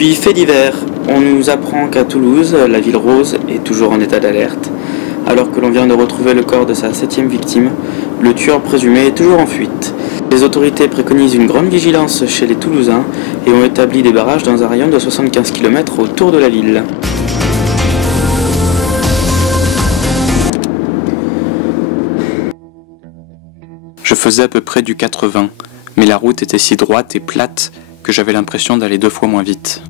Puis fait divers, on nous apprend qu'à Toulouse, la ville rose est toujours en état d'alerte. Alors que l'on vient de retrouver le corps de sa 7e victime, le tueur présumé est toujours en fuite. Les autorités préconisent une grande vigilance chez les Toulousains et ont établi des barrages dans un rayon de 75 km autour de la ville. Je faisais à peu près du 80, mais la route était si droite et plate que j'avais l'impression d'aller 2 fois moins vite.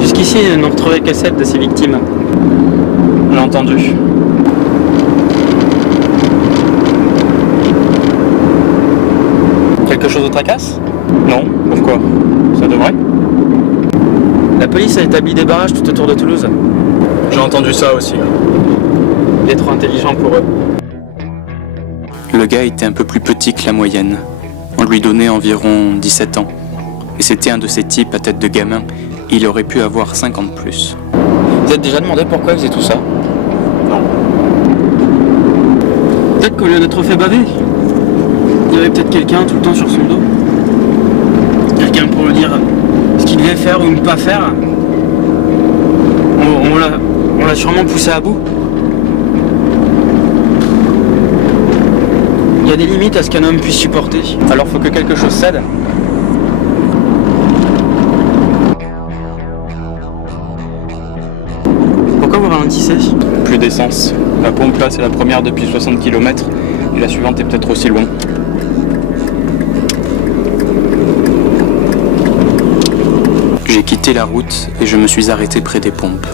Jusqu'ici, ils n'ont retrouvé que 7 de ces victimes. On l'a entendu. Quelque chose au tracasse? Non, pourquoi? Ça devrait? La police a établi des barrages tout autour de Toulouse. J'ai entendu ça aussi. Il est trop intelligent pour eux. Le gars était un peu plus petit que la moyenne. On lui donnait environ 17 ans. Et c'était un de ces types à tête de gamin. Il aurait pu avoir 50 plus. Vous êtes déjà demandé pourquoi il faisait tout ça? Non. Peut-être qu'au lieu d'être fait baver, il y avait peut-être quelqu'un tout le temps sur son dos. Quelqu'un pour lui dire ce qu'il devait faire ou ne pas faire. On l'a sûrement poussé à bout. Il y a des limites à ce qu'un homme puisse supporter. Alors faut que quelque chose cède. Pourquoi vous ralentissez? Plus d'essence. La pompe là c'est la première depuis 60 km et la suivante est peut-être aussi loin. J'ai quitté la route et je me suis arrêté près des pompes.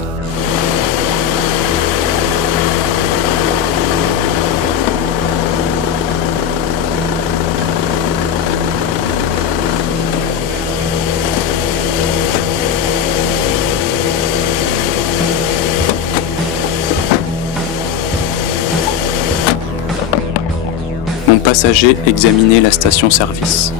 Mon passager examinait la station-service.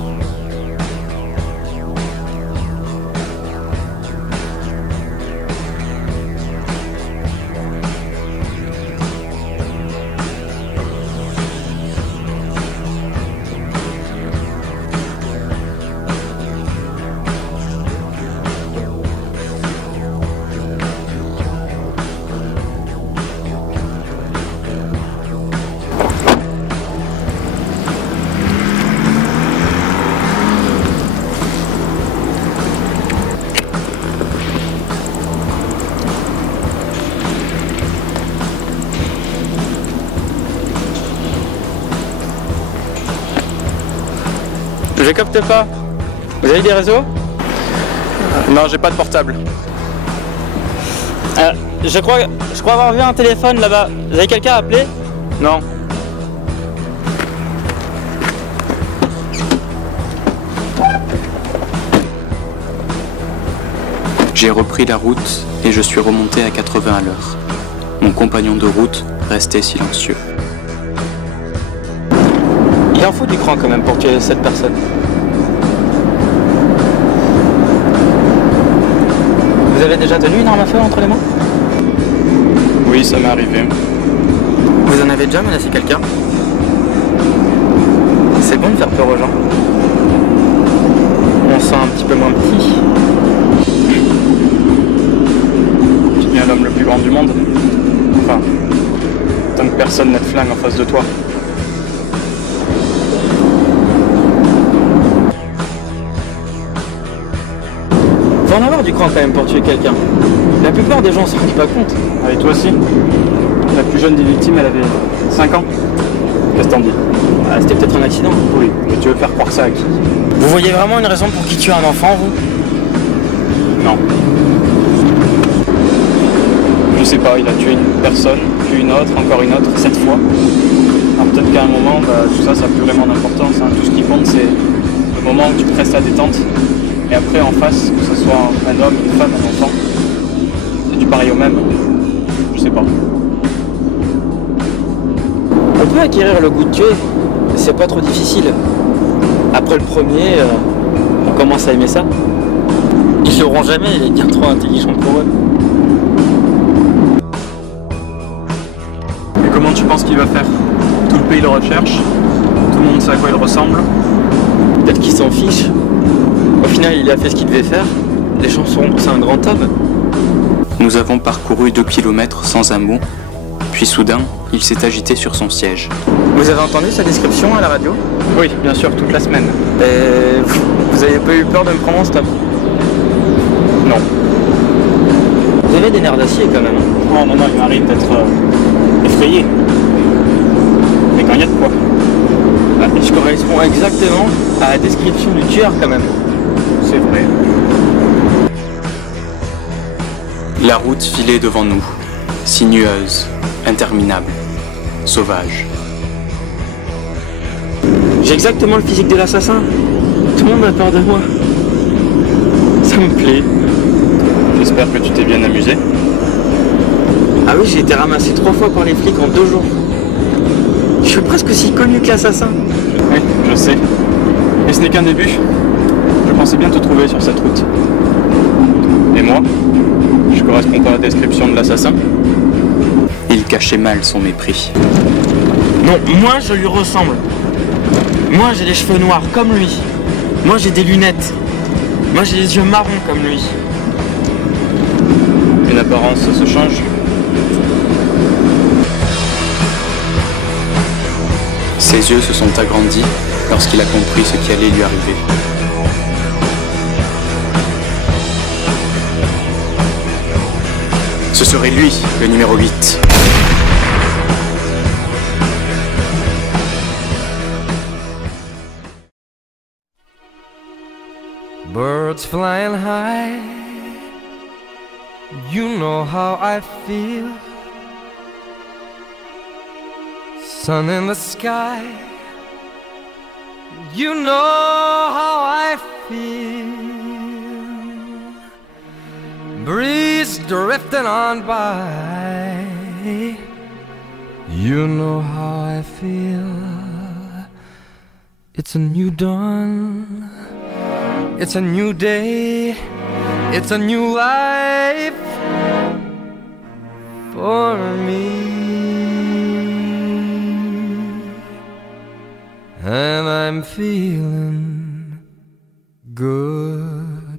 Je capte pas. Vous avez des réseaux? Non, j'ai pas de portable. Je crois avoir vu un téléphone là-bas. Vous avez quelqu'un à appeler? Non. J'ai repris la route et je suis remonté à 80 à l'heure. Mon compagnon de route restait silencieux. Il en faut du cran quand même pour tuer cette personne. Vous avez déjà tenu une arme à feu entre les mains? Oui, ça m'est arrivé. Vous en avez déjà menacé quelqu'un? C'est bon de faire peur aux gens. On se sent un petit peu moins petit. Tu deviens l'homme le plus grand du monde. Enfin, tant que personne n'a de flingue en face de toi. Faut en avoir du cran quand même pour tuer quelqu'un. La plupart des gens s'en rendent pas compte. Ah, et toi aussi? La plus jeune des victimes, elle avait 5 ans. Qu'est-ce que t'en dis? Ah, c'était peut-être un accident. Oui, mais tu veux faire croire ça à qui? Vous voyez vraiment une raison pour qui tuer un enfant, vous? Non. Je sais pas, il a tué une personne, puis une autre, encore une autre, 7 fois. Alors peut-être qu'à un moment, tout ça, ça n'a plus vraiment d'importance. Hein. Tout ce qui compte, c'est le moment où tu prestes ta détente. Et après, en face, que ce soit un homme, une femme, un enfant, c'est du pareil au même. Je sais pas. On peut acquérir le goût de tuer, c'est pas trop difficile. Après le premier, on commence à aimer ça. Ils l'auront jamais, il est bien trop intelligent pour eux. Et comment tu penses qu'il va faire? Tout le pays le recherche, tout le monde sait à quoi il ressemble. Peut-être qu'ils s'en fichent. Au final, il a fait ce qu'il devait faire. Les chansons, c'est un grand homme. Nous avons parcouru 2 kilomètres sans un mot, puis soudain, il s'est agité sur son siège. Vous avez entendu sa description à la radio? Oui, bien sûr, toute la semaine. Et vous avez pas eu peur de me prendre en stop? Non. Vous avez des nerfs d'acier quand même. Oh non, il m'arrive d'être effrayé. Mais quand il y a de quoi. Je correspond exactement à la description du tueur quand même. C'est vrai. La route filait devant nous, sinueuse, interminable, sauvage. J'ai exactement le physique de l'assassin. Tout le monde a peur de moi. Ça me plaît. J'espère que tu t'es bien amusé. Ah oui, j'ai été ramassé 3 fois par les flics en 2 jours. Je suis presque aussi connu que l'assassin. Oui, je sais. Mais ce n'est qu'un début. Je pensais bien te trouver sur cette route. Et moi, je correspond pas à la description de l'assassin. Il cachait mal son mépris. Non, moi je lui ressemble. Moi j'ai les cheveux noirs comme lui. Moi j'ai des lunettes. Moi j'ai les yeux marrons comme lui. Une apparence se change. Ses yeux se sont agrandis lorsqu'il a compris ce qui allait lui arriver. Ce serait lui, le numéro 8. Birds flying high, you know how I feel. Sun in the sky, you know how I feel. Breeze drifting on by, you know how I feel. It's a new dawn, it's a new day, it's a new life for me. And I'm feeling good.